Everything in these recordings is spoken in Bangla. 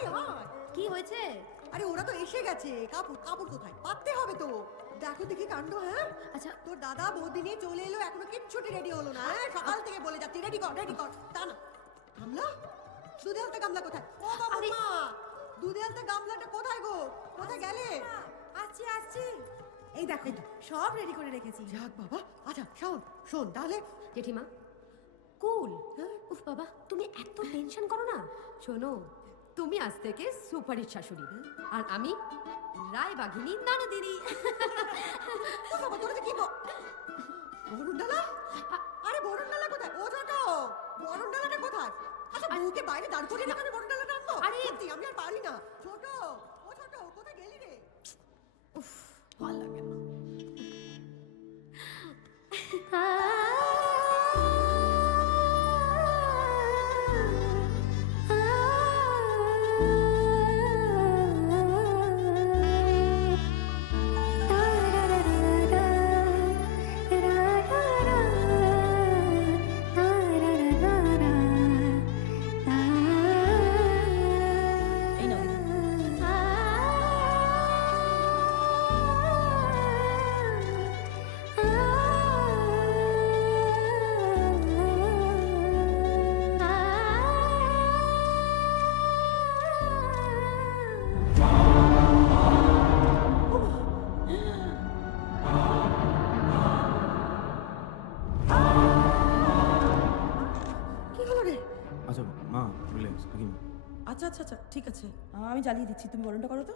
তাড়াতাড়ি আয়। কি হয়েছে? আরে ওরা তো এসে গেছে। কাপড় কাপড় কোথায়? পাততে হবে তো। দেখো দেখি কাণ্ড। হ্যাঁ আচ্ছা তোর দাদা বৌদি নিয়ে চলে এলো, এখনো কিচ্ছুটি রেডি হলো না। হ্যাঁ সকাল থেকে বলে যাচ্ছি রেডি কর রেডি কর, তা না। গামলা? দুধে আলতা গামলা কোথায়? ও বাবা আরে- মা, দুধে আলতা গামলাটা কোথায় গো? কোথায় গেলে? আসছি আসছি, এই দেখো সব রেডি করে রেখেছি। যাক বাবা। আচ্ছা শোন শোন তাহলে। জেঠিমা কুল। হ্যাঁ? উফ বাবা, তুমি এত টেনশন করো না। শোনো, তুমি আজ থেকে সুপারির শাশুড়ি আর আমি রায় বাঘিনী ননদিনী। ও বাবা তোরা যে কি বরুণডালা? আরে বরুণডালা কোথায়? ও ছোট, বরুণডালাটা কোথায়? আচ্ছা বউকে বাইরে দাঁড় করিয়ে রাখাবে, বরুণডালাটা আনবো? আরে- সত্যি আমি আর পারি না। ছোট, ও ছোট কোথায় গেলি রে? উফ ভালো লাগে না। এই নাও দিদি। কি হলো রে? আচ্ছা মা রিল্যাক্স কাকিমা। আচ্ছা আচ্ছা আচ্ছা ঠিক আছে, আমি জ্বালিয়ে দিচ্ছি, তুমি বরণটা করো তো।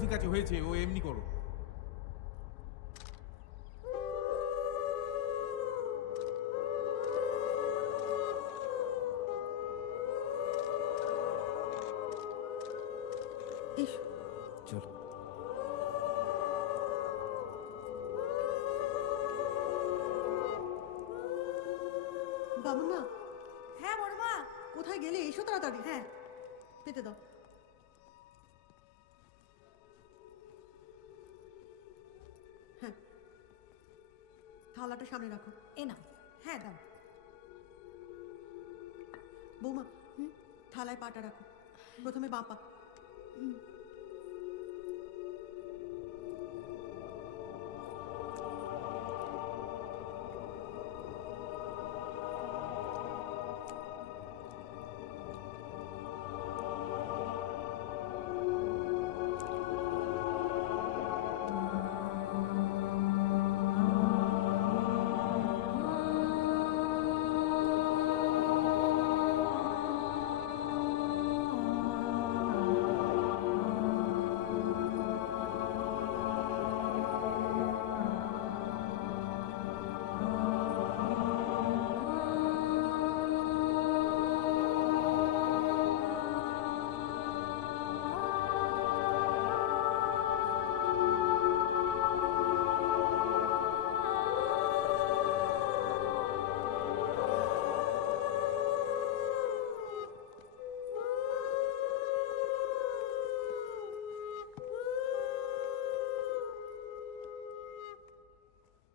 ঠিক আছে হয়েছে, ও এমনি করো। ইস, চলো। বাবুমা হ্যাঁ বড় মা। কোথায় গেলে? এসো তাড়াতাড়ি। হ্যাঁ পেতে দাও। হ্যাঁ থালাটা সামনে রাখো। এ নাও। হ্যাঁ দাও। বৌমা থালায় পাটা রাখো, প্রথমে বাঁ পা।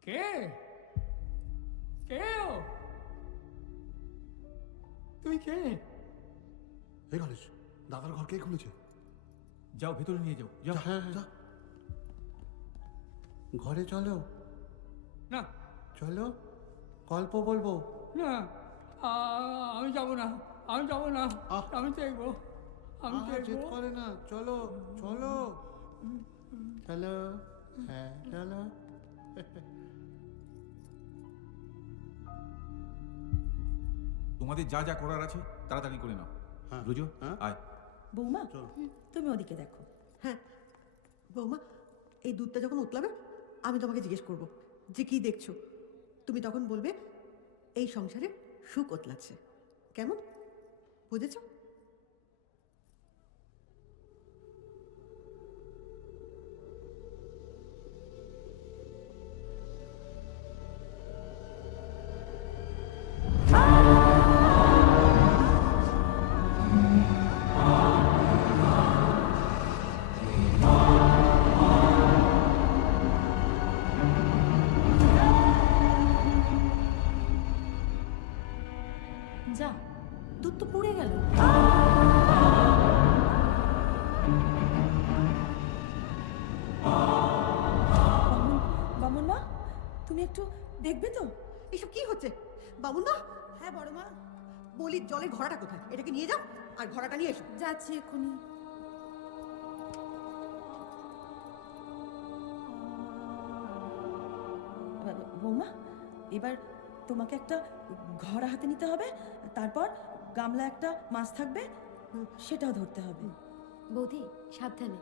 কে কে ও? তুই কে? এই গণেশ, দাদার ঘর কে খুলেছে? যাও ভেতরে নিয়ে যাও, যাও। হ্যাঁ হ্যাঁ ঘরে চলো না চলো, গল্প বলবো। না, আমি যাব না, আমি যাব না, আহ। আমি দেখবো, আমি জেদ দেখবো। করে না, চলো চলো চলো। হ্যাঁ চলো। তোমাদের যা যা করার আছে তাড়াতাড়ি করে নাও। হ্যাঁ। রুজু হ্যাঁ। আয়। বৌমা চলো। তুমি ওদিকে দেখো। হ্যাঁ বৌমা, এই দুধটা যখন উতলাবে আমি তোমাকে জিজ্ঞেস করব যে কি দেখছো। তুমি তখন বলবে এই সংসারে সুখ উতলাচ্ছে। কেমন বুঝেছো? যা, দুধ তো পুড়ে গেল। বামন মা, তুমি একটু দেখবে তো? এসব কি হচ্ছে বামুন না? হ্যাঁ বড় মা, বলি জলের ঘোড়াটা কোথায়? এটাকে নিয়ে যাও আর ঘোড়াটা নিয়ে এসো। যাচ্ছি এক্ষুনি। বৌমা, এবার তোমাকে একটা ঘোড়া হাতে নিতে হবে, তারপর গামলা একটা মাছ থাকবে, সেটাও ধরতে হবে। বৌদি সাবধানে।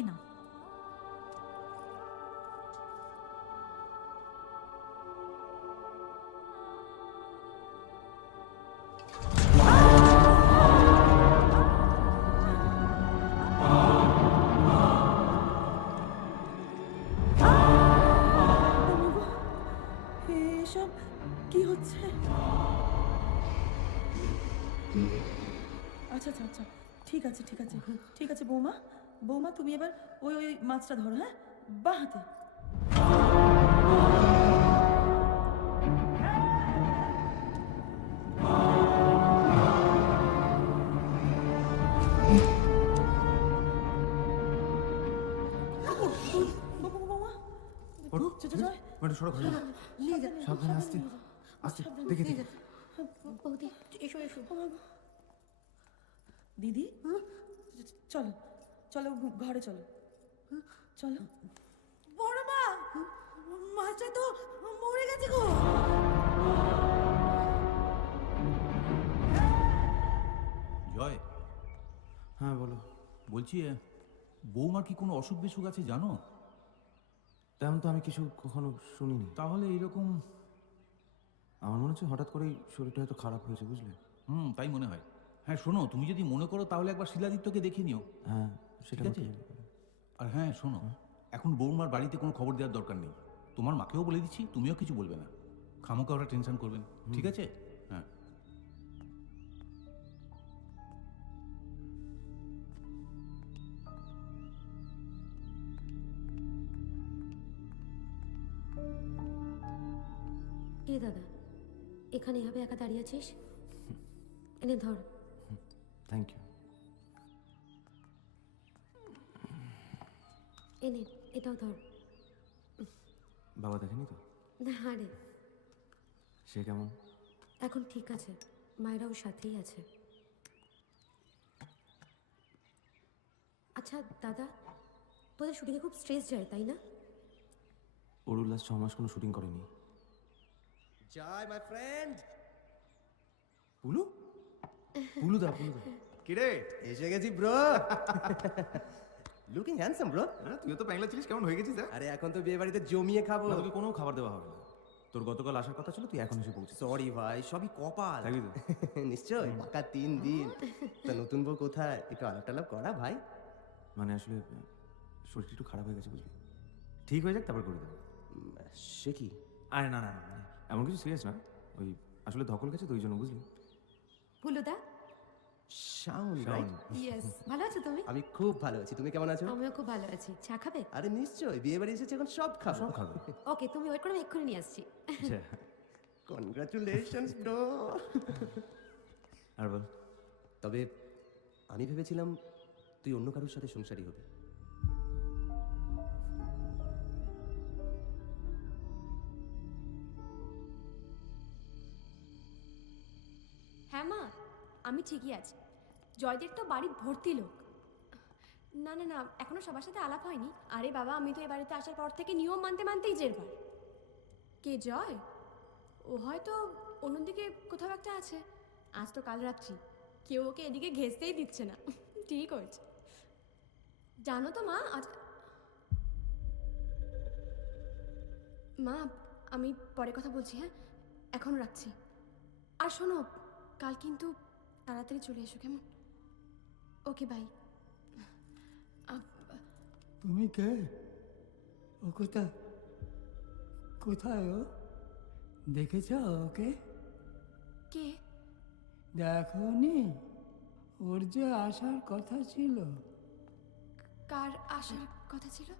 এ নাও। এসব কি হচ্ছে? আচ্ছা আচ্ছা আচ্ছা, ঠিক আছে ঠিক আছে ঠিক আছে বৌমা, বৌমা তুমি এবার ওই ওই মাছটা ধরো, হ্যাঁ, বাঁ হাতে। বৌমা, জয়, ম্যাডাম সড়ক নিয়ে যা। সাবধানে আসতে আসতে দেখে দেখে বৌদি এসো এসো। দিদি, চলো চলো ঘরে চলো, চলো। বড় মা, মাছটা তো মরে গেছে গো। জয়, হ্যাঁ বলো। বলছি বৌমার কি কোনো অসুখ বিসুখ আছে জানো? তেমন তো আমি কিছু কখনো শুনিনি। তাহলে এরকম আমার মনে হচ্ছে হঠাৎ করেই শরীরটা হয়তো খারাপ হয়েছে, বুঝলে? তাই মনে হয়। হ্যাঁ শোনো, তুমি যদি মনে করো তাহলে একবার শিলাদিত্যকে দেখে নিও। হ্যাঁ, সেটা ঠিক আছে। করতে পারি। আর হ্যাঁ শোনো, এখন বৌমার বাড়িতে কোনো খবর দেওয়ার দরকার নেই। তোমার মাকেও বলে দিচ্ছি, তুমিও কিছু বলবে না। খামোকা ওরা টেনশন করবেন, ঠিক আছে? হ্যাঁ। কে দাদা, এখানে এভাবে একা দাঁড়িয়ে আছিস? এনে ধর। Thank you. এনে এটাও ধর। বাবা দেখেনি তো? না রে, সে কেমন? এখন ঠিক আছে, মায়েরাও সাথেই আছে। আচ্ছা দাদা, তোদের শুটিংয়ে খুব স্ট্রেস যায় তাই না? ওর লাস্ট 6 মাস কোনো শুটিং করেনি। জয় মাই ফ্রেন্ড। পুলু? পুলুদা, পুলুদা। কিরে এসে গেছি ব্রো। Looking handsome bro. তুইও তো প্যাংলা ছিলিস, কেমন হয়ে গেছিস? আরে এখন তো বিয়ে বাড়িতে জমিয়ে খাবো। না, তোকে কোনো খাবার দেওয়া হবে না। তোর গতকাল আসার কথা ছিল, তুই এখন এসে পৌঁছে। সরি ভাই, সবই কপাল। থাকবি তো? নিশ্চয়, পাকা 3 দিন। তা নতুন বউ কোথায়? একটু আলাপ টালাপ করা ভাই। মানে আসলে শরীরটা একটু খারাপ হয়ে গেছে, বুঝলি? ঠিক হয়ে যাক তারপর করে দেবো। সে কি? আরে না না না, এমন কিছু সিরিয়াস না। ওই আসলে ধকল গেছে তো, ওই জন্য, বুঝলি? ফুলুদা। শাউন রাইট? ইয়েস। ভালো আছো তুমি? আমি খুব ভালো আছি, তুমি কেমন আছো? আমিও খুব ভালো আছি। চা খাবে? আরে নিশ্চয়, বিয়ে বাড়ি এসেছে, এখন সব খাবো। সব খাবে। ওকে, তুমি ওয়েট করো, আমি এক্ষুনি নিয়ে আসছি। আচ্ছা, কনগ্রাচুলেশনস ব্রো। আর বল। তবে আমি ভেবেছিলাম তুই অন্য কারোর সাথে সংসারী হবি। হ্যাঁ মা, আমি ঠিকই আছি। জয়দের তো বাড়ি ভর্তি লোক। না না না, এখনো সবার সাথে আলাপ হয়নি। আরে বাবা, আমি তো এ বাড়িতে আসার পর থেকে নিয়ম মানতে মানতেই জেরবার। কে জয়? ও হয়তো অন্যদিকে কোথাও একটা আছে। আজ তো কাল রাত্রি, কেউ ওকে এদিকে ঘেঁচতেই দিচ্ছে না। ঠিক করছে। জানো তো মা, আজ মা, আমি পরে কথা বলছি, হ্যাঁ এখন রাখছি। আর শোনো, কাল কিন্তু তাড়াতাড়ি চলে এসো, কেমন? Okay bye. তুমি কে? ও কোথায়? কোথায় ও? দেখেছ ওকে? কে? দেখোনি? ওর যে আসার কথা ছিল। কার আসার কথা ছিল?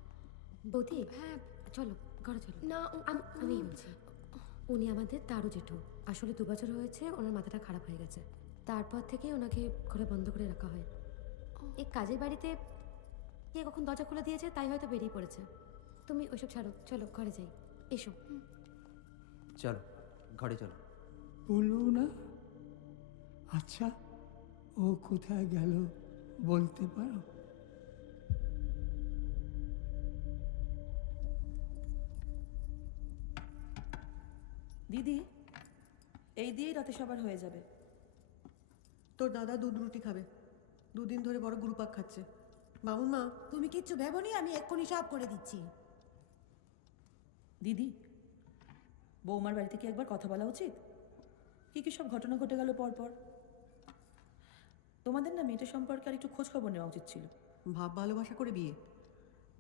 বৌদি, হ্যাঁ, চলো ঘরে চলো। না আমি বলছি। উনি আমাদের তারও জেঠু। আসলে 2 বছর হয়েছে ওনার মাথাটা খারাপ হয়ে গেছে, তারপর থেকে ওনাকে ঘরে বন্ধ করে রাখা হয়। এই কাজের বাড়িতে কে কখন দরজা খুলে দিয়েছে তাই হয়তো বেরিয়ে পড়েছে। তুমি ওইসব ছাড়ো, চলো ঘরে যাই। এসো। চলো ঘরে চলো। বলবো না? আচ্ছা, ও কোথায় গেল বলতে পারো? দিদি, এই দিয়েই রাতে সবার হয়ে যাবে। তোর দাদা দুধ রুটি খাবে, 2 দিন ধরে বড় গুরুপাক খাচ্ছে। মামুন মা, তুমি কিচ্ছু ভেবনি, আমি এক্ষুনি সব করে দিচ্ছি। দিদি, বৌমার বাড়ি থেকে একবার কথা বলা উচিত। কি কি সব ঘটনা ঘটে গেল পরপর। তোমাদের না মেয়েটা সম্পর্কে আর একটু খোঁজ খবর নেওয়া উচিত ছিল। ভাব ভালোবাসা করে বিয়ে,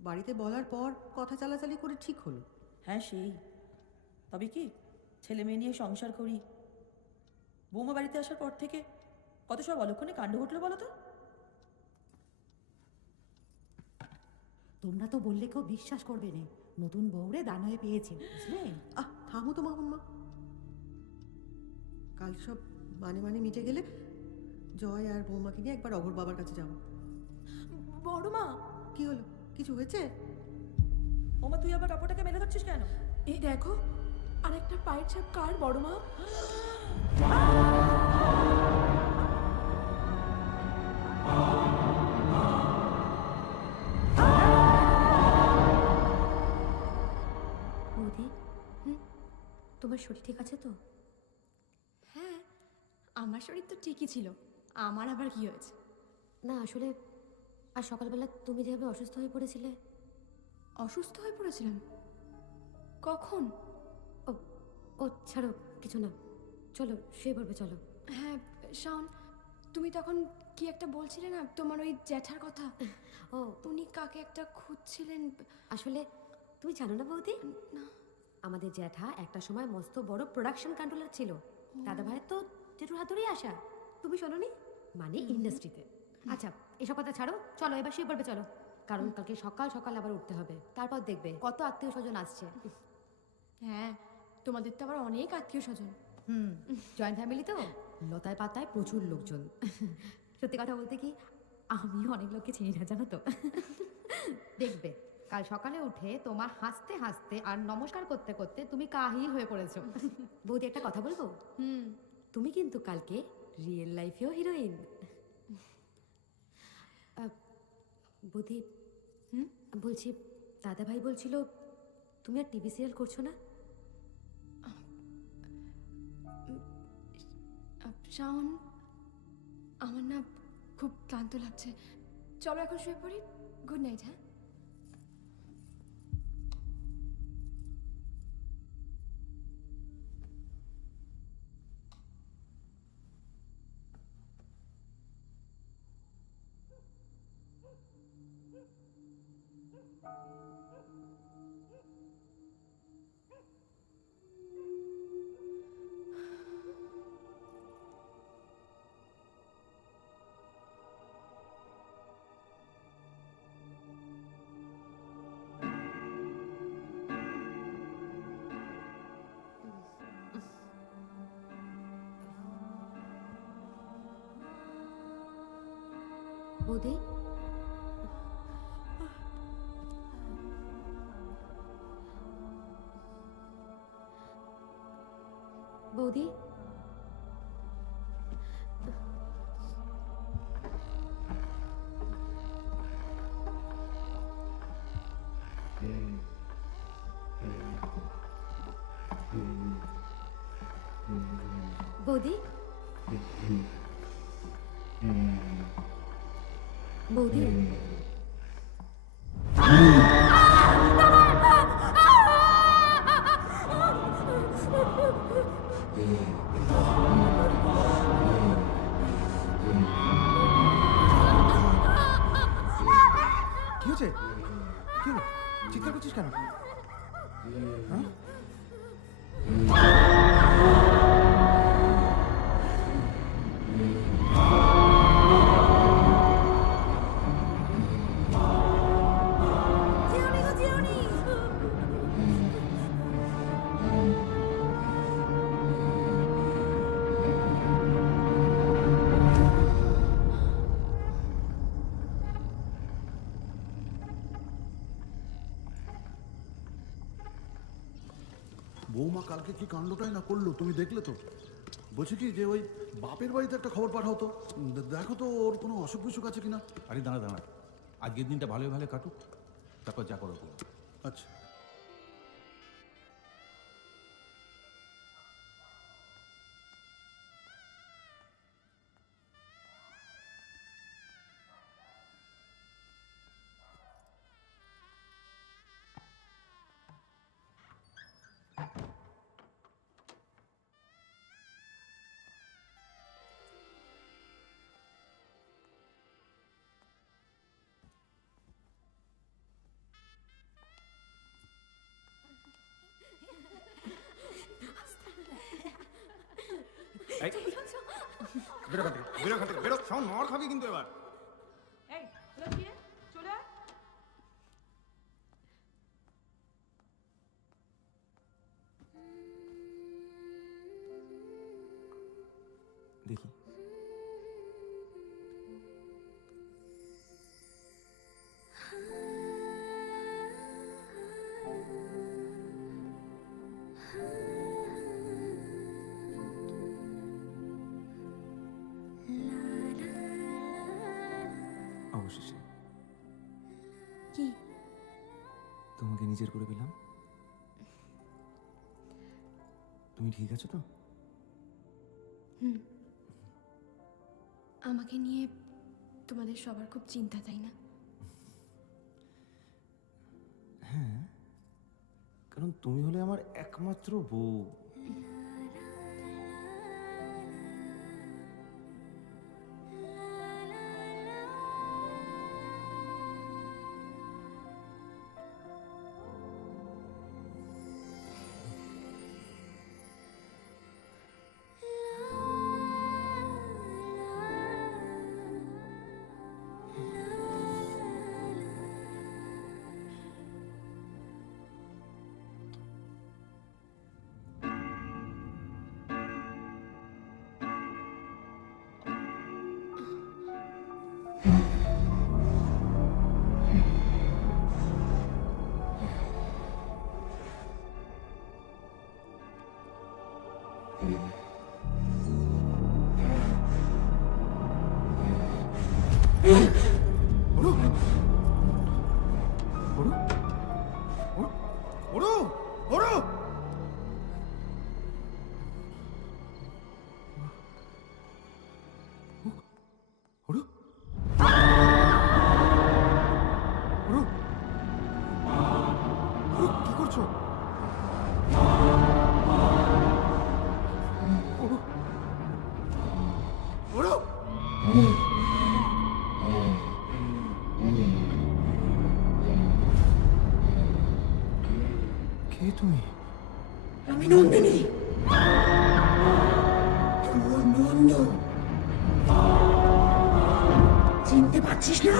বাড়িতে বলার পর কথা চালাচালি করে ঠিক হলো। হ্যাঁ সেই, তবে কি ছেলে মেয়ে নিয়ে সংসার করি, বৌমা বাড়িতে আসার পর থেকে কত সব অলক্ষণে কাণ্ড ঘটলো বলো তো। তোমরা তো বললে কেউ বিশ্বাস করবে না, নতুন বউরে দান হয়ে পেয়েছে, বুঝলে? থামো তো মামুন মা। কাল সব মানে মিটে গেলে জয় আর বৌমাকে নিয়ে একবার অঘোর বাবার কাছে যাবো। বড় মা, কি হলো, কিছু হয়েছে? ওমা তুই আবার কাপড়টাকে মেলে ধরছিস কেন? এই দেখো, আর একটা পায়ের ছাপ কার বড় মা? বৌদি, তোমার শরীর ঠিক আছে তো? হ্যাঁ, আমার শরীর তো ঠিকই ছিল, আমার আবার কি হয়েছে? না আসলে, আর সকালবেলা তুমি যেভাবে অসুস্থ হয়ে পড়েছিলে। অসুস্থ হয়ে পড়েছিলাম? কখন? ও ও ছাড়ো, কিছু না, চলো শুয়ে পড়বে, চলো। হ্যাঁ শাওন, তুমি তখন কি একটা বলছিলে না, তোমার ওই জ্যাঠার কথা? ও উনি কাকে একটা খুঁজছিলেন। আসলে তুমি জানো না বৌদি, না। আমাদের জ্যাঠা একটা সময় মস্ত বড় প্রোডাকশন কন্ট্রোলার ছিল। দাদা ভাইয়ের তো জেঠুর হাত ধরেই আসা, তুমি শোনোনি? মানে ইন্ডাস্ট্রিতে। আচ্ছা এসব কথা ছাড়ো, চলো এবার শুয়ে পড়বে, চলো। কারণ কালকে সকাল সকাল আবার উঠতে হবে, তারপর দেখবে কত আত্মীয় স্বজন আসছে। হ্যাঁ, তোমাদের তো আবার অনেক আত্মীয় স্বজন। জয়েন্ট ফ্যামিলি তো, লতায় পাতায় প্রচুর লোকজন। সত্যি কথা বলতে কি, আমিও অনেক লোককে চিনি না, জানো তো। দেখবে কাল সকালে উঠে তোমার হাসতে হাসতে আর নমস্কার করতে করতে তুমি কাহিল হয়ে পড়েছো। বৌদি একটা কথা বলবো? তুমি কিন্তু কালকে রিয়েল লাইফেও হিরোইন। বৌদি, বলছি দাদা ভাই বলছিল তুমি আর টিভি সিরিয়াল করছো না? শাওন, আমার না খুব ক্লান্ত লাগছে, চলো এখন শুয়ে পড়ি। Good night. হ্যাঁ, বৌদি, বৌদি, বৌদি, বৌদি, কি হয়েছে? কি হলো? চিৎকার করছিস কেন? হ্যাঁ? বৌমা কালকে কি কাণ্ডটাই না করলো, তুমি দেখলে তো? বলছি কি যে ওই বাপের বাড়িতে একটা খবর পাঠাও তো, দেখো তো ওর কোনো অসুখ বিসুখ আছে কিনা। আরে দাঁড়া দাঁড়া, আজকের দিনটা ভালো ভালো কাটুক, তারপর যা করো করো। আচ্ছা। বেরো খান থেকে, বেরো খান থেকে, বেরো। সাউন্ড মার খাবি কিন্তু এবার। এই চলে ফিরে চলে আয়। দেখি অবশেষে কি? তোমাকে নিজের করে পেলাম। তুমি ঠিক আছো তো? আমাকে নিয়ে তোমাদের সবার খুব চিন্তা, তাই না? হ্যাঁ, কারণ তুমি হলে আমার একমাত্র বউ। ওরু! ওরু! ওরু! ওরু! ওরু! ওরু! ওরু! ওরু, কি করছো? ওরু! ওরু! কে তুমি? আমি নন্দিনী, তোর নন্দ। চিনতে পারছিস না?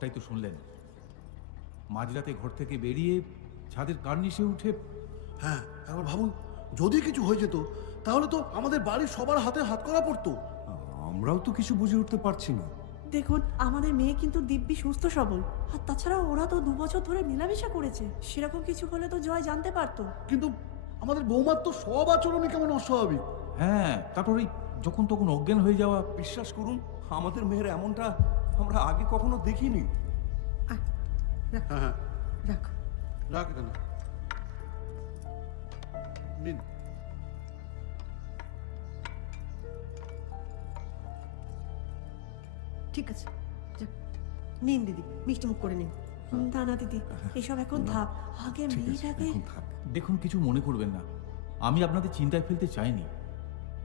সবটাই তো শুনলেন। মাঝরাতে ঘর থেকে বেরিয়ে ছাদের কার্নিশে উঠে হ্যাঁ, একবার ভাবুন, যদি কিছু হয়ে যেত তাহলে তো আমাদের বাড়ির সবার হাতে হাত করা পড়তো। আমরাও তো কিছু বুঝে উঠতে পারছি না। দেখুন, আমাদের মেয়ে কিন্তু দিব্যি সুস্থ সবল, আর তাছাড়া ওরা তো 2 বছর ধরে মেলামেশা করেছে। সেরকম কিছু হলে তো জয় জানতে পারতো। কিন্তু আমাদের বৌমার তো সব আচরণই কেমন অস্বাভাবিক। হ্যাঁ, তারপর ওই যখন তখন অজ্ঞান হয়ে যাওয়া। বিশ্বাস করুন, আমাদের মেয়ের এমনটা আমরা আগে কখনো দেখিনি। আয়, রাখ হ্যাঁ হ্যাঁ, রাখ। রাখ এখানে। নিন। ঠিক আছে, যাক। নিন দিদি, মিষ্টি মুখ করে নিন। না না দিদি, এসব এখন থাক, আগে মেয়েটাকে। এখন থাক। দেখুন, কিছু মনে করবেন না, আমি আপনাদের চিন্তায় ফেলতে চাইনি,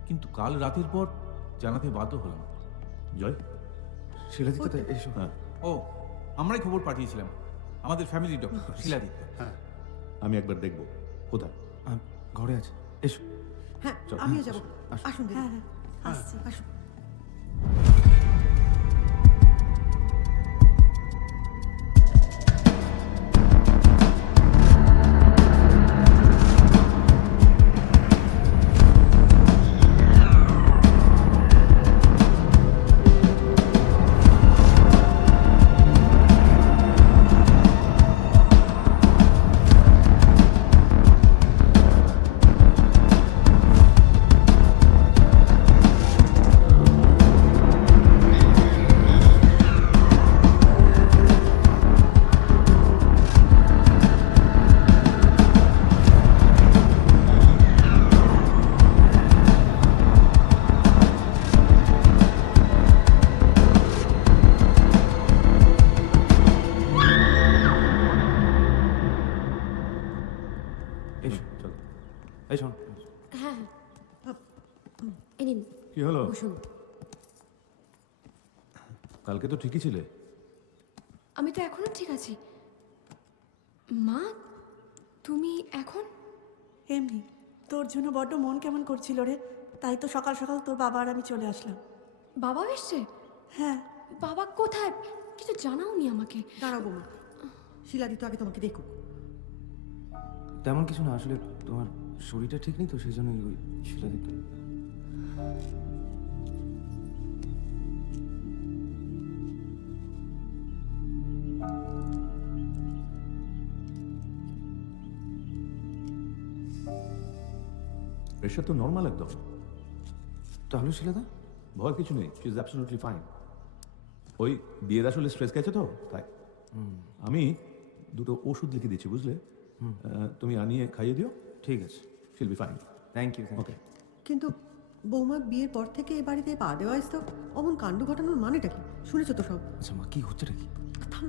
কিন্তু কাল রাতের পর জানাতে বাধ্য হলাম। জয়, শিলাদিত্যা এসো। হ্যাঁ, ও, আমরাই খবর পাঠিয়েছিলাম, আমাদের ফ্যামিলি ডক্টর শিলাদিত্য। আমি একবার দেখব। কোথায়? ঘরে আছে, এসো। হ্যাঁ, চল, আমিও যাবো। আসো। আসুন দিদি, হ্যাঁ হ্যাঁ, আসছি। আসুন। এসো, চল। এই শোন, হ্যাঁ এ নিন, কি হলো? বসুন। কালকে তো ঠিকই ছিলে। আমি তো এখনো ঠিক আছি। মা, তুমি এখন? এমনি তোর জন্য বড্ড মন কেমন করছিল রে, তাই তো সকাল সকাল তোর বাবা আর আমি চলে আসলাম। বাবা এসছে? হ্যাঁ। বাবা কোথায়? কিছু জানাওনি আমাকে। দাঁড়াও বৌমা, শিলাদিত্য আগে তোমাকে দেখুক। তেমন কিছু না, আসলে তোমার শরীরটা ঠিক নেই তো, সেই জন্যই ওই শিলাদিত্য। প্রেশার তো নর্মাল একদম। তাহলে শিলাদা? ভয় কিছু নেই, শি ইজ অ্যাবসলিউটলি ফাইন। ওই বিয়ের আসলে স্ট্রেস গেছে তো তাই। আমি দুটো ওষুধ লিখে দিচ্ছি, বুঝলে? তুমি আনিয়ে খাইয়ে দিও। ঠিক আছে, she'll be fine. Thank you. Okay. কিন্তু বৌমা বিয়ের পর থেকে এ বাড়িতে পা দেওয়া আসতো, অমন কাণ্ড ঘটানোর মানেটা কি? শুনেছো তো সব। আচ্ছা মা, কি হচ্ছেটা কি? থাম।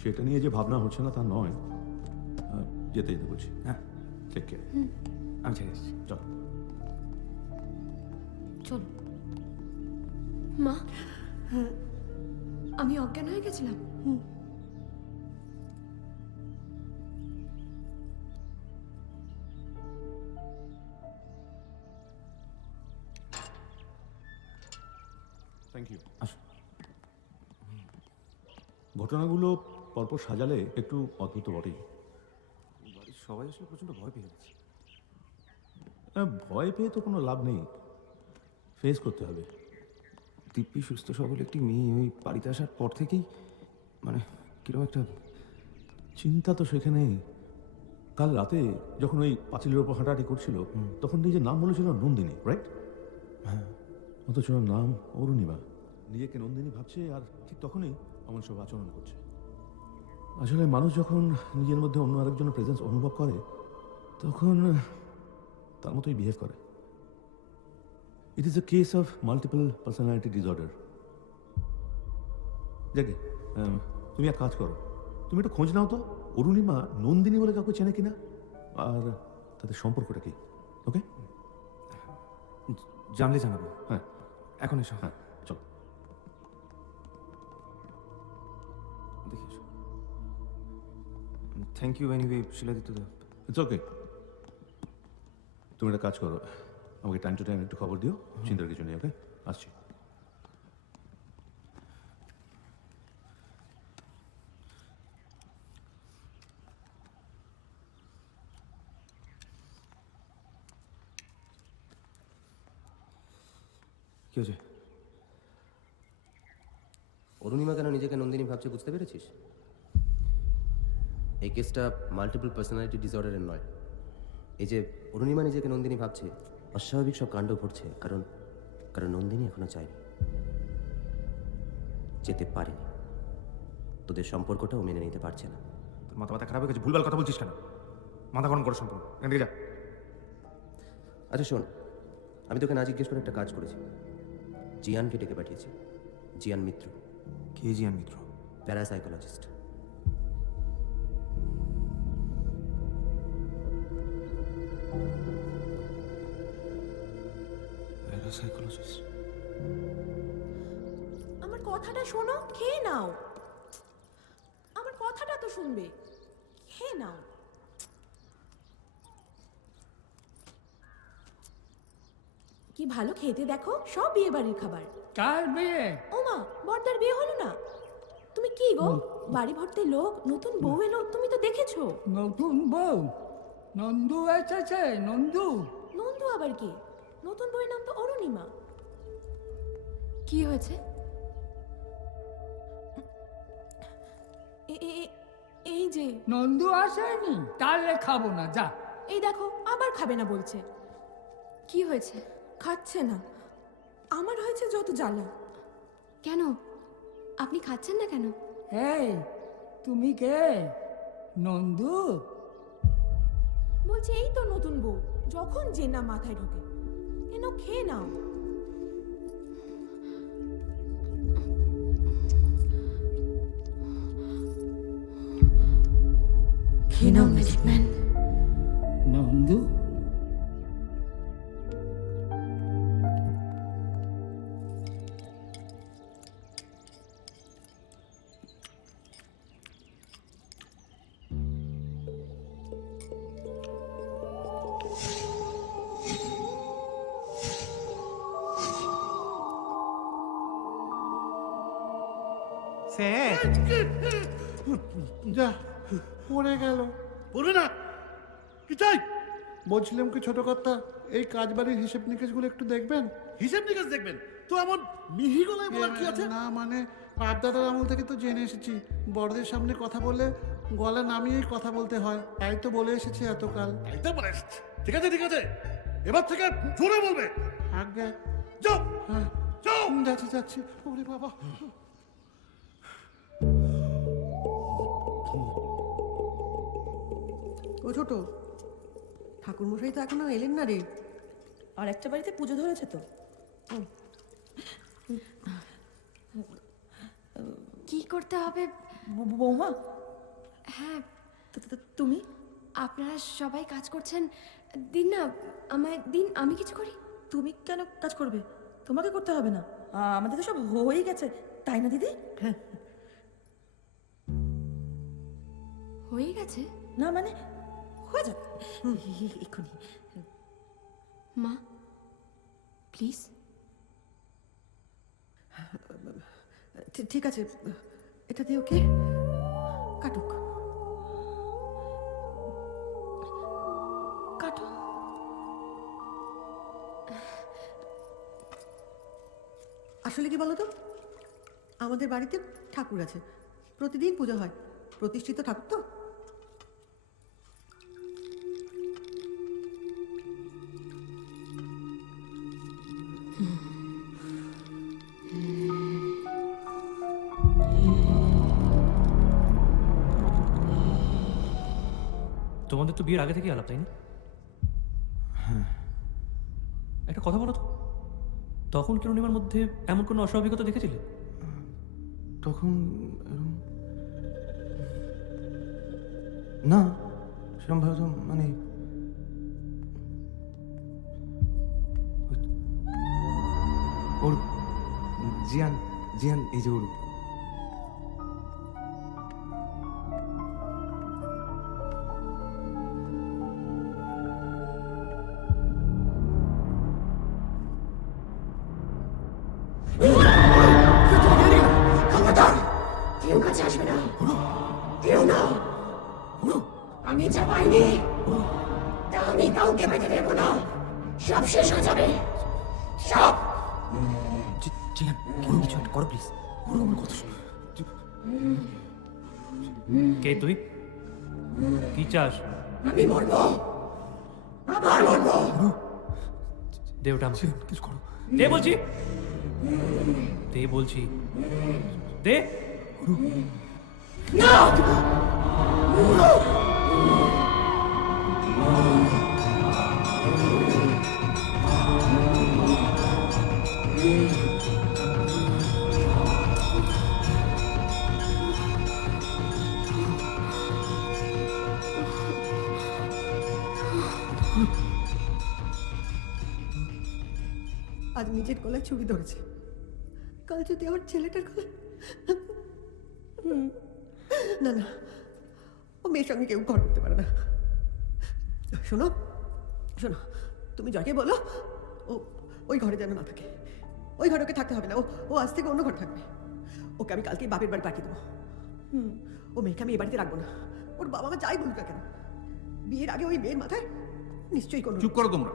সেটা নিয়ে যে ভাবনা হচ্ছে না তা নয়, যেতে যেতে বলছি। হ্যাঁ, টেক কেয়ার। আমি ছেড়ে এসেছি। চল। চল। মা, আমি অজ্ঞান হয়ে গেছিলাম। Thank you. আসো। ঘটনাগুলো পরপর সাজালে একটু অদ্ভুত বটেই। বাড়ির সবাই আসলে প্রচন্ড ভয় পেয়ে গেছে। ভয় পেয়ে তো কোনো লাভ নেই, ফেস করতে হবে। দিব্যি সুস্থ সবল একটি মেয়ে ওই বাড়িতে আসার পর থেকেই মানে কিরকম একটা চিন্তা তো সেখানেই। কাল রাতে যখন ওই পাঁচিলের ওপর হাঁটাহাঁটি করছিল, তখন নিজের নাম বলেছিল নন্দিনী, রাইট? হ্যাঁ। অথচ ওর নাম অরুণিমা। নিজেকে নন্দিনী ভাবছে আর ঠিক তখনই অমন সব আচরণ করছে। আসলে মানুষ যখন নিজের মধ্যে অন্য আরেকজনের প্রেজেন্স অনুভব করে, তখন তার মতোই বিহেভ করে। It is a case of multiple personality disorder. দেখে তুমি এক কাজ করো, তুমি একটু খোঁজ নাও তো অরুণিমা নন্দিনী বলে কাউকে চেনে কিনা, আর তাদের সম্পর্কটা কি। ওকে, জানলে জানাবো। হ্যাঁ, এখন এসো। হ্যাঁ, চল। দেখে এসো। Thank you anyway Shiladitya da. It's okay. তুমি একটা কাজ করো, আমাকে টাইম টু টাইম একটু খবর দিও। চিন্তার কিছু নেই। ওকে, আসছি। হয়েছে? অরুণিমা কেন নিজেকে নন্দিনী ভাবছে বুঝতে পেরেছিস? এই কেসটা মাল্টিপল পার্সোনালিটি ডিসঅর্ডারের নয়। এই যে অরুণিমা নিজেকে নন্দিনী ভাবছে, অস্বাভাবিক সব কাণ্ড ঘটছে কারণ কারণ নন্দিনী এখনো চায়নি, যেতে পারেনি। তোদের সম্পর্কটাও মেনে নিতে পারছে না। তোর মাথা ব্যথা খারাপ হয়ে গেছে, ভুলভাল কথা বলছিস কেন? মাথা গরম করো সম্পূর্ণ, এখান থেকে যা। আচ্ছা শোন, আমি তোকে না জিজ্ঞেস করে একটা কাজ করেছি। জিয়ানকে ডেকে পাঠিয়েছি। জিয়ান মিত্র। কে জিয়ান মিত্র? প্যারাসাইকোলজিস্ট। প্যারাসাইকোলজিস্ট? আমার কথাটা শোনো, খেয়ে নাও। আমার কথাটা তো শুনবে, খেয়ে নাও। কি ভালো খেতে দেখো, সব বিয়ে বাড়ির খাবার। কার বিয়ে? ওমা, বড়দার বিয়ে হলো না? তুমি কি গো, বাড়ি ভর্তি লোক, নতুন বউ এলো, তুমি তো দেখেছো। নতুন বউ? নন্দু এসেছে? নন্দু? নন্দু আবার কি? নতুন বউয়ের নাম তো অরুণিমা। কি হয়েছে? এই যে নন্দু আসেনি? তাহলে খাবো না, যা। এই দেখো, আবার খাবে না বলছে। কি হয়েছে? খাচ্ছে না। আমার হয়েছে যত জ্বালা। কেন? আপনি খাচ্ছেন না কেন? এই, তুমি কে? নন্দু? বলছে এই তো নতুন বউ, যখন যে না মাথায় ঢোকে। এনো খেয়ে নাও। খেয়ে নাও ম্যাজিক ম্যান। নন্দু? যা পড়ে গেল। পড়বে না, কি চাই? বলছিলাম কি ছোট কর্তা, এই কাজ বাড়ির হিসেব নিকেশগুলো একটু দেখবেন। হিসেব নিকেশ দেখবেন তো এমন মিহি গলায় বলার কি আছে? না মানে বাপদাদার আমল থেকে তো জেনে এসেছি, বড়দের সামনে কথা বলে গলা নামিয়েই কথা বলতে হয়, তাই তো বলে এসেছি এতকাল। তাই তো বলে এসেছি। ঠিক আছে ঠিক আছে, এবার থেকে জোরে বলবে। আগে যাও হ্যাঁ যাও। যাচ্ছি যাচ্ছি। ওরে বাবা, ও ছোট, ঠাকুরমশাই তো এখনো এলেন না রে। আর একটা বাড়িতে পুজো ধরেছে তো। কি করতে হবে? বৌমা, হ্যাঁ, তুমি? আপনারা সবাই কাজ করছেন, দিন না আমায় দিন, আমি কিছু করি। তুমি কেন কাজ করবে? তোমাকে করতে হবে না, আমাদের তো সব হয়ে গেছে, তাই না দিদি? হয়ে গেছে? না মানে হয়ে যাবে এক্ষুনি। মা প্লিজ। ঠিক আছে, এটা দিয়ে ওকে কাটুক। কাটো। আসলে কি বলো তো, আমাদের বাড়িতে ঠাকুর আছে, প্রতিদিন পুজো হয়, প্রতিষ্ঠিত ঠাকুর তো। তোমাদের তো বিয়ের আগে থেকেই আলাপ, তাই না? হ্যাঁ। একটা কথা বলো তো, তখন কি অরুণিমার মধ্যে এমন কোনো অস্বাভাবিকতা দেখেছিলে? তখন না, সেরকমভাবে তো মানে ওর জিয়ান জিয়ান এই যে ওর কেউ কাছে আসবে না, কেউ না। আমি যা পাইনি তা আমি কাউকে পেতে দেবো না, সব শেষ হয়ে যাবে, সব। জিয়ান কিছু একটা করো প্লিজ। আমার কথা শোনো। কে তুই? কি চাস? আমি মরবো, আবার মরবো। দে ওটা আমাকে। কিছু করো। দে বলছি, দে বলছি, দে। না! আজ নিজের গলায় ছুরি ধরেছে, কাল যদি আমার ছেলেটার গলায়। না না, ও মেয়ের সঙ্গে কেউ ঘর করতে পারে না। শোনো শোনো, তুমি জয়কে বলো ও ওই ঘরে যেন না থাকে। ওই ঘরে ওকে থাকতে হবে না, ও ও আজ থেকে অন্য ঘর থাকবে। ওকে আমি কালকেই বাপের বাড়ি পাঠিয়ে দেবো। ও মেয়েকে আমি এ বাড়িতে রাখবো না। ওর বাবা মা যাই বলুক না কেন, বিয়ের আগে ওই মেয়ের মাথায় নিশ্চয়ই কোনো। চুপ করো তোমরা।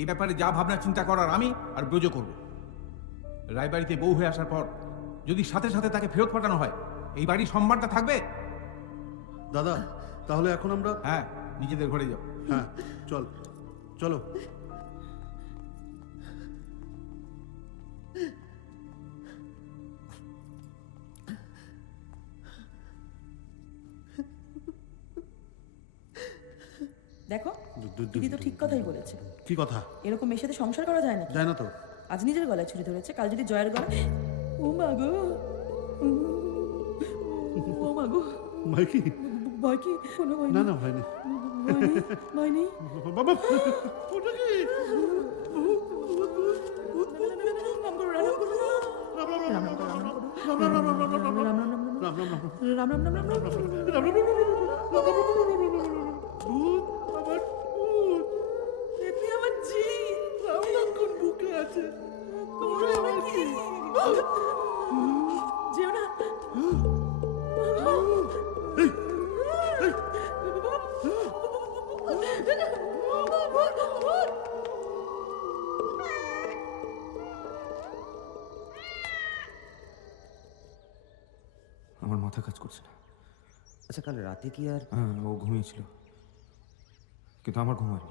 এই ব্যাপারে যা ভাবনা চিন্তা করার আমি আর ব্রজ করব। রায়বাড়িতে বউ হয়ে আসার পর যদি সাথে সাথে তাকে ফেরত পাঠানো হয়, এই বাড়ির সম্মানটা থাকবে? দাদা তাহলে এখন আমরা। হ্যাঁ, নিজেদের ঘরে যাও। হ্যাঁ চল, চলো। দেখো দিদি তো ঠিক কথাই বলেছে। কি কথা? এরকম মেয়ের সাথে সংসার করা যায় না। যায় না তো। আজ নিজের গলায় ছুরি ধরেছে, কাল যদি জয়ের গলায়। ও মা গো, ও মা গো। মাইকি ভয় কি? কোনো ভয় না নেই। না ভয় নেই। ভয় নেই। বাবা ওটা কি? বুকে আছে। যেও না। আমার মাথা কাজ করছে না। আচ্ছা কাল রাতে কি আর? হ্যাঁ, ও ঘুমিয়েছিল, কিন্তু আমার ঘুম হয়নি।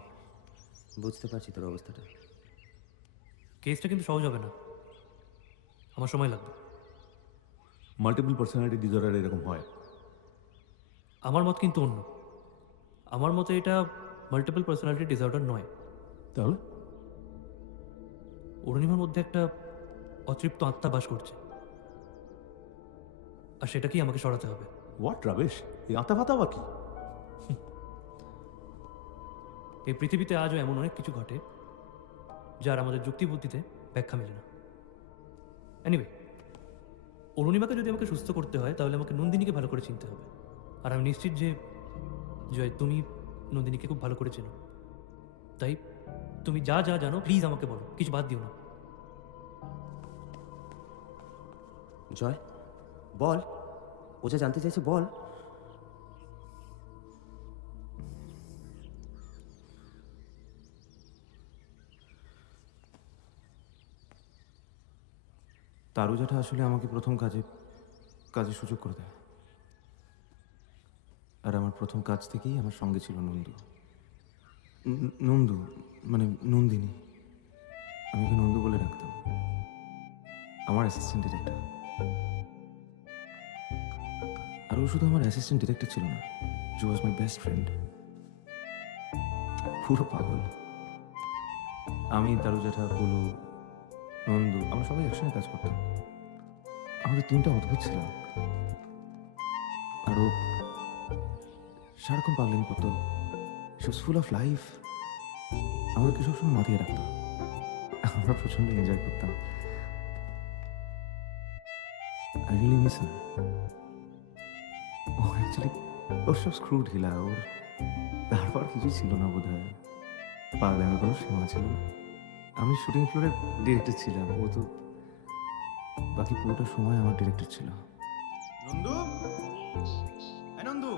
বুঝতে পারছি তোর অবস্থাটা। কেসটা কিন্তু সহজ হবে না, আমার সময় লাগবে। মাল্টিপল পার্সোনালিটি ডিসঅর্ডার এরকম হয়? আমার মত কিন্তু অন্য। আমার মতে এটা মাল্টিপল পার্সোনালিটি ডিসঅর্ডার নয়। তাহলে? অরুণিমার মধ্যে একটা অতৃপ্ত আত্মা বাস করছে, আর সেটাকেই আমাকে সরাতে হবে। হোয়াট রাবেশ, এই আতা ফাতা বা কি? এই পৃথিবীতে আজও এমন অনেক কিছু ঘটে যার আমাদের যুক্তিবুদ্ধিতে ব্যাখ্যা মেলে না। এনিওয়ে, অরুণিমাকে যদি আমাকে সুস্থ করতে হয় তাহলে আমাকে নন্দিনীকে ভালো করে চিনতে হবে। আর আমি নিশ্চিত যে জয়, তুমি নন্দিনীকে খুব ভালো করে চেনো। তাই তুমি যা যা জানো প্লিজ আমাকে বলো, কিছু বাদ দিও না। জয় বল, ও যা জানতে চাইছে বল। তারুজাটা আসলে আমাকে প্রথম কাজের সুযোগ করে দেয়। আর আমার প্রথম কাজ থেকেই আমার সঙ্গে ছিল নন্দু। নন্দু মানে নন্দিনী, আমি ওকে নন্দু বলে ডাকতাম। আমার অ্যাসিস্ট্যান্ট ডিরেক্টর। আর ও শুধু আমার অ্যাসিস্ট্যান্ট ডিরেক্টর ছিল না, she was my best friend. পুরো পাগল। আমি, তারুজাটা, পুলু, নন্দু, আমরা সবাই একসঙ্গে কাজ করতাম। আমাদের টিমটা অদ্ভুত ছিল। আর ও সারাক্ষণ পাগলামি করতো। She was full of life. আমাদেরকে সবসময় মাতিয়ে রাখতো। আমরা প্রচন্ড এনজয় করতাম। I really miss her. ও অ্যাকচুয়ালি ওর সব স্ক্রু ঢিলা। ওর তারপর কিছু ছিল না বোধ হয়। পাগলামের কোনো সীমা ছিল না। আমি শুটিং ফ্লোরে ডিরেক্টর ছিলাম, ও তো বাকি পুরোটা সময় আমার ডিরেক্টর ছিল। নন্দু, নন্দু,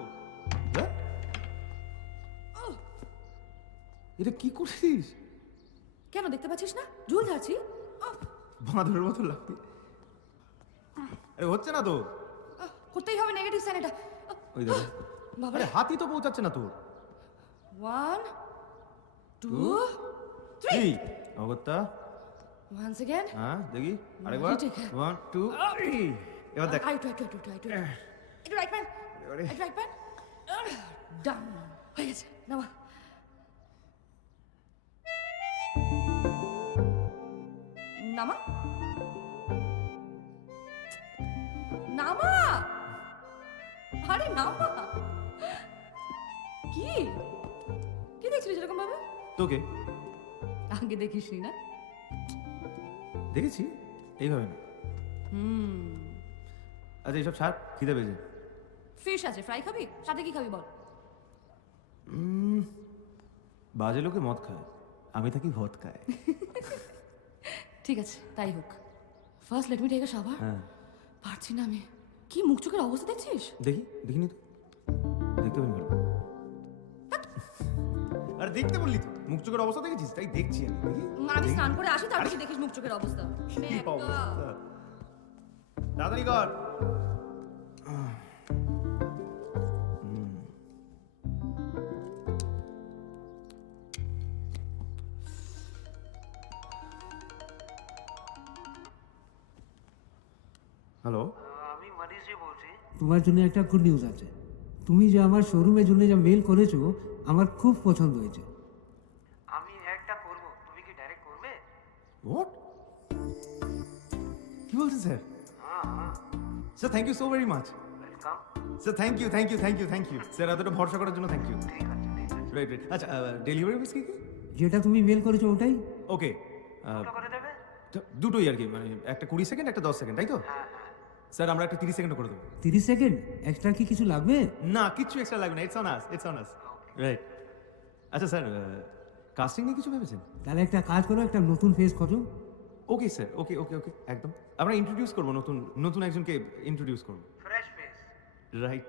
এটা কি করছিস? কেন দেখতে পাচ্ছিস না? ঝুল ঝাড়ছি। বাঁদরের মতো লাগবে। আরে হচ্ছে না তো। করতেই হবে নেগেটিভ সাইন এটা। ওই দেখো, বাবা আরে হাতই তো পৌঁছাচ্ছে না তোর। 1 2 3 অগত্যা। once again হ্যাঁ দেখি আরেকবার। ঠিক আছে। 1 2 3 এবার দেখ। একটু রাইট প্যান, একটু রাইট প্যান। ডান হয়ে গেছে। নামা। নামা নামা, আরে নামা। কি কি দেখছিস এরকম ভাবে? তোকে আগে দেখিসনি না? দেখেছি, এইভাবে না। আচ্ছা এইসব ছাড়, খিদে পেয়েছে। ফিশ আছে, ফ্রাই খাবি? সাথে কি খাবি বল? বাজে লোকে মদ খায়, আমি থাকি ভদ খায়। ঠিক আছে, তাই হোক। First let me take a shower. হ্যাঁ পারছি না আমি। কি মুখ চোখের অবস্থা দেখছিস? দেখিনি তো, দেখতে পারি ভালো। আরে দেখতে বললি তো, মুখ চোখের অবস্থা দেখেছিস? তাই দেখছি আমি। দেখি আমি স্নান করে আসি, তারপর দেখিস মুখ চোখের অবস্থা। কি অবস্থা? তাড়াতাড়ি কর। হ্যালো, আমি মনীষজি বলছি। তোমার জন্য একটা গুড নিউজ আছে। তুমি যে আমার শোরুমের জন্য যা মেল করেছো আমার খুব পছন্দ হয়েছে। আমি একটা করব, তুমি কি ডাইরেক্ট করবে? হোয়াট? কি বলছেন স্যার? হ্যাঁ sir thank you so very much. Welcome. Sir thank you sir, এতটা ভরসা করার জন্য থ্যাংক ইউ। রাইট। আচ্ছা ডেলিভারি মিস কি? যেটা তুমি মেল করেছো ওটাই। ওকে, কত করে দেবে? দুটোই আর কি, মানে একটা 20 সেকেন্ড, একটা 10 সেকেন্ড, তাই তো? স্যার আমরা একটা 30 সেকেন্ড করে দেবো। 30 সেকেন্ড? এক্সট্রা কি কিছু লাগবে? না, কিচ্ছু এক্সট্রা লাগবে না। It's on us. রাইট। আচ্ছা স্যার, কাস্টিং নিয়ে কিছু ভেবেছেন? তাহলে একটা কাজ করো, একটা নতুন ফেস খোঁজো। ওকে স্যার, ওকে একদম। আমরা ইন্ট্রোডিউস করবো, নতুন একজনকে ইন্ট্রোডিউস করবো। Fresh face. রাইট।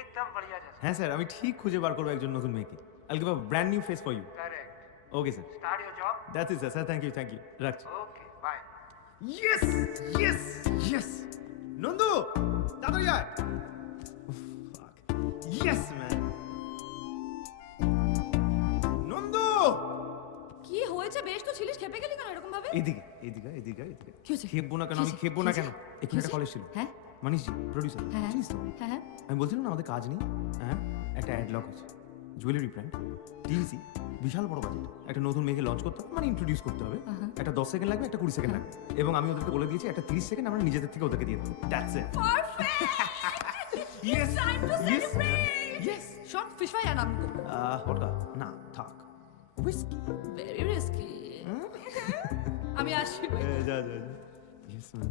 একদম बढ़िया जैसा। হ্যাঁ স্যার, আমি ঠিক খুঁজে বার করবো একজন নতুন মেয়েকে। I'll give a brand new face for you. Correct. Okay sir. Start your job. That's it sir, thank you রাখছি। Okay bye. ইয়েস নন্দু, তাড়াতাড়ি আয়। Yes man. নন্দু, কি হয়েছে? বেশ তো ছিলিস, খেপে গেলি কেন এরকম ভাবে? এদিকে। কি হয়েছে? খেপবো না কেন? আমি খেপবো না কেন? এখানে একটা কলেজ ছিল। হ্যাঁ মানিশজি, প্রডিউসার, হ্যাঁ চিনিস তো? হ্যাঁ। আমি বলছিলাম না আমাদের কাজ নেই। হ্যাঁ, একটা অ্যাডলক আছে, জুয়েলারি ব্র্যান্ড, টিভিসি, বিশাল বড় বাজেট। একটা নতুন মেয়েকে লঞ্চ করতে হবে, মানে ইন্ট্রোডিউস করতে হবে। একটা 10 সেকেন্ড লাগবে, একটা 20 সেকেন্ড লাগবে, এবং আমি ওদেরকে বলে দিয়েছি একটা 30 সেকেন্ড আমরা নিজেদের থেকে ওদেরকে দিয়ে দেবো। That's it. It's time to celebrate. Yes. শোন, ফিশ ফ্রাই আর আমি করবো। হোটকা না, থাক। হুইস্কি। Very risky. আমি আসি। যা। Yes man.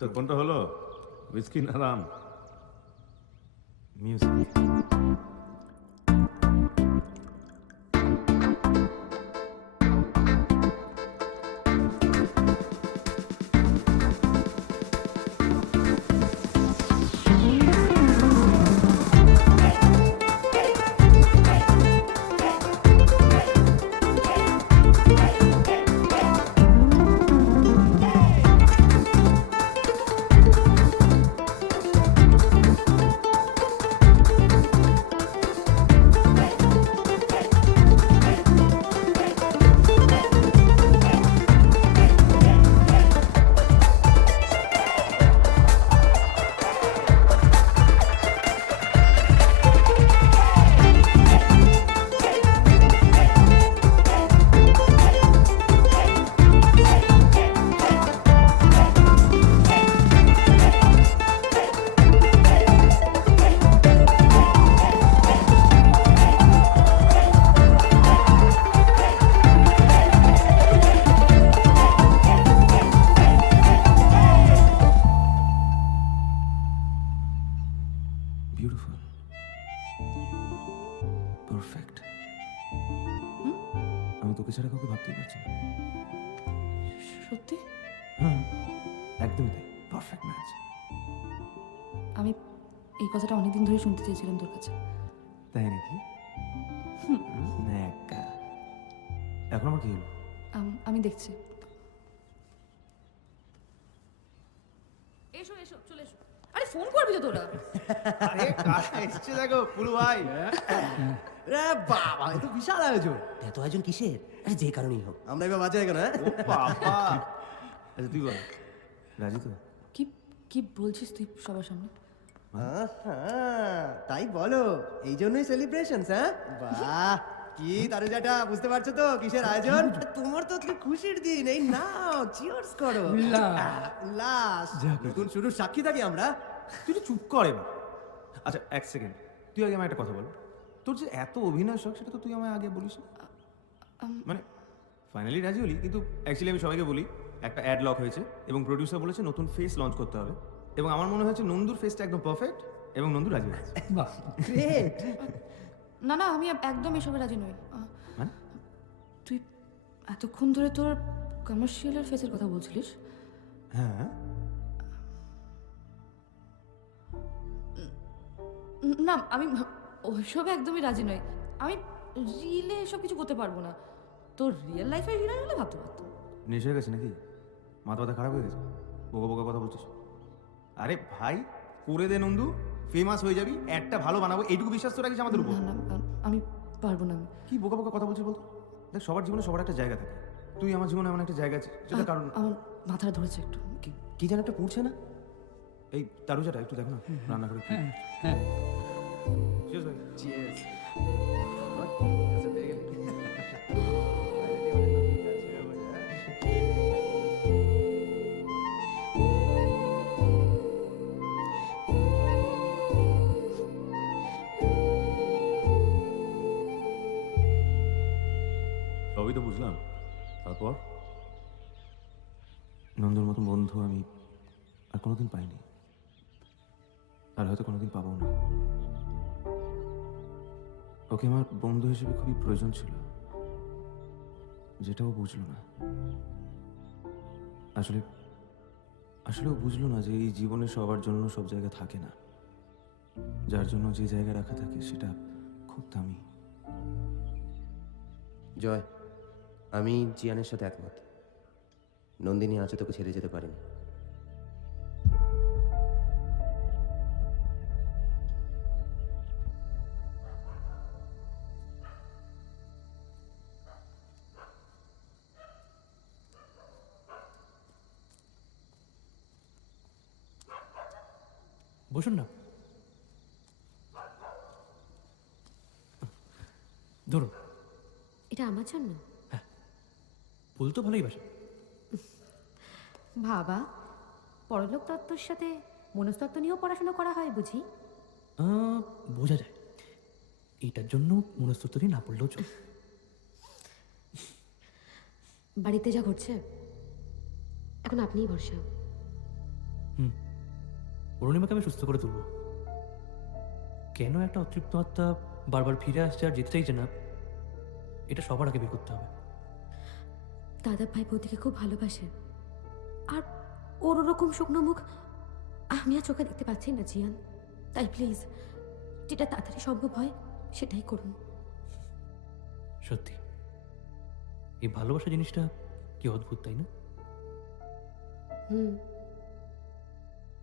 তোর কোনটা হলো, উইস্কি না রাম? মিউজিক। Beautiful, perfect. আমি তোকে ছাড়া কাউকে ভাবতেই পারছি না। সত্যি? হ্যাঁ, একদমই তাই। Perfect match. আমি এই কথাটা অনেকদিন ধরে শুনতে চেয়েছিলাম তোর কাছে। তাই নাকি? ন্যাকা। এখন আমার কি হলো? আমি দেখছি। এসো এসো চলে এসো। আরে ফোন করবি তো তোরা? আরে কারা এসছে দেখো, পুলু ভাই। রে বাবা, এ তো বিশাল আয়োজন। এত আয়োজন কিসের? আরে যে কারণেই হোক, আমরা এবার বাজে কেন? ও বাবা। আচ্ছা তুই বল, রাজি তো? কি কি বলছিস তুই সবার সামনে? তাই বলো, এই জন্যই সেলিব্রেশন। হ্যাঁ বাহ, কি তারুজাটা, বুঝতে পারছো তো কিসের আয়োজন? তোমার তো আজকে খুশির দিন। এই নাও, চিয়ার্স করো। লাশ নতুন শুরুর সাক্ষী থাকি আমরা। তুই তো চুপ কর এবার। আচ্ছা এক সেকেন্ড, তুই আগে আমায় একটা কথা বল। তোর যে এত অভিনয় শখ, সেটা তো তুই আমায় আগে বলিস না। মানে ফাইনালি রাজি হলি, কিন্তু অ্যাকচুয়ালি আমি সবাইকে বলি একটা অ্যাড লক হয়েছে এবং প্রডিউসার বলেছে নতুন ফেস লঞ্চ করতে হবে, এবং আমার মনে হয়েছে নন্দুর ফেসটা একদম পারফেক্ট এবং নন্দু রাজি হয়েছে। গ্রেট। না না, আমি একদম এসবে রাজি নই। মানে? তুই এতক্ষণ ধরে তোর কমার্শিয়ালের ফেসের কথা বলছিলিস? হ্যাঁ। না, আমি ওইসবে একদমই রাজি নই। আমি রিলে এসব কিছু করতে পারবো না। তোর রিয়েল লাইফের হিরোইন হলে ভাবতে পারতাম। নেশা হয়ে গেছে নাকি? মাথা ব্যথা খারাপ হয়ে গেছে? বোকা বোকা কথা বলছিস? আরে ভাই, করে দে নন্দু, ফেমাস হয়ে যাবি, একটা ভালো বানাবো, এইটুকু বিশ্বাস তো রাখিস আমাদের উপর। না না, আমি পারবো না। কি বোকা বোকা কথা বলছিস বলতো? দেখ, সবার জীবনে সবার একটা জায়গা থাকে। তুই আমার জীবনে এমন একটা জায়গা আছে যেটা কারণ আমার মাথাটা ধরেছে একটু। কি যেন একটা পড়ছে না? এই তারুজাটা একটু দেখো না রান্না করে। হ্যাঁ। Cheers ভাই। চিয়ার্স। সবই তো বুঝলাম, তারপর? নন্দুর মতো বন্ধু আমি আর কোনোদিন পাইনি, আর হয়তো কোনোদিন পাবো না। ওকে আমার বন্ধু হিসেবে খুবই প্রয়োজন ছিল, যেটা ও বুঝলো না। আসলে ও বুঝলো না যে এই জীবনে সবার জন্য সব জায়গা থাকে না। যার জন্য যে জায়গা রাখা থাকে সেটা খুব দামি। জয়, আমি জিয়ানের সাথে একমত। নন্দিনী আজ তোকে ছেড়ে যেতে পারেনি। বসুন না, ধরুন। এটা আমার জন্য? ফুল তো ভালোই বাসে। বাবা, পরলোক তত্ত্বর সাথে মনস্তত্ত্ব নিয়েও পড়াশোনা করা হয় বুঝি? বোঝা যায়। এইটার জন্য মনস্তত্ত্ব নিয়ে না পড়লেও চল। বাড়িতে যা ঘটছে এখন আপনিই ভরসা। অরুণিমাকে আমি সুস্থ করে তুলব। কেন একটা অতৃপ্ত আত্মা বারবার ফিরে আসছে আর যেতে চাইছে না, এটা সবার আগে বের করতে হবে। দাদা ভাই বৌদিকে খুব ভালোবাসে, আর ওর ওরকম শুকনো মুখ আমি আর চোখে দেখতে পাচ্ছি না জিয়ান। তাই প্লিজ যেটা তাড়াতাড়ি সম্ভব হয় সেটাই করুন। সত্যি এই ভালোবাসা জিনিসটা কি অদ্ভুত, তাই না?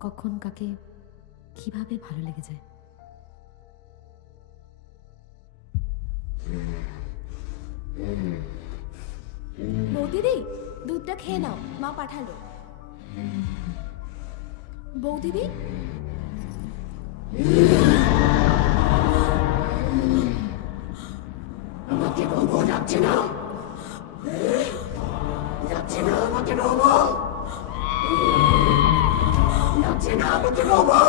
কখন কাকে কিভাবে ভালো লেগে যায়। বৌদিদি, দুধটা খেয়ে নাও, মা পাঠালো। বৌদিদি, আমাকে বলবো যাচ্ছে না, যাচ্ছে না আমাকে বলবো, যাচ্ছে না আমাকে বলবো।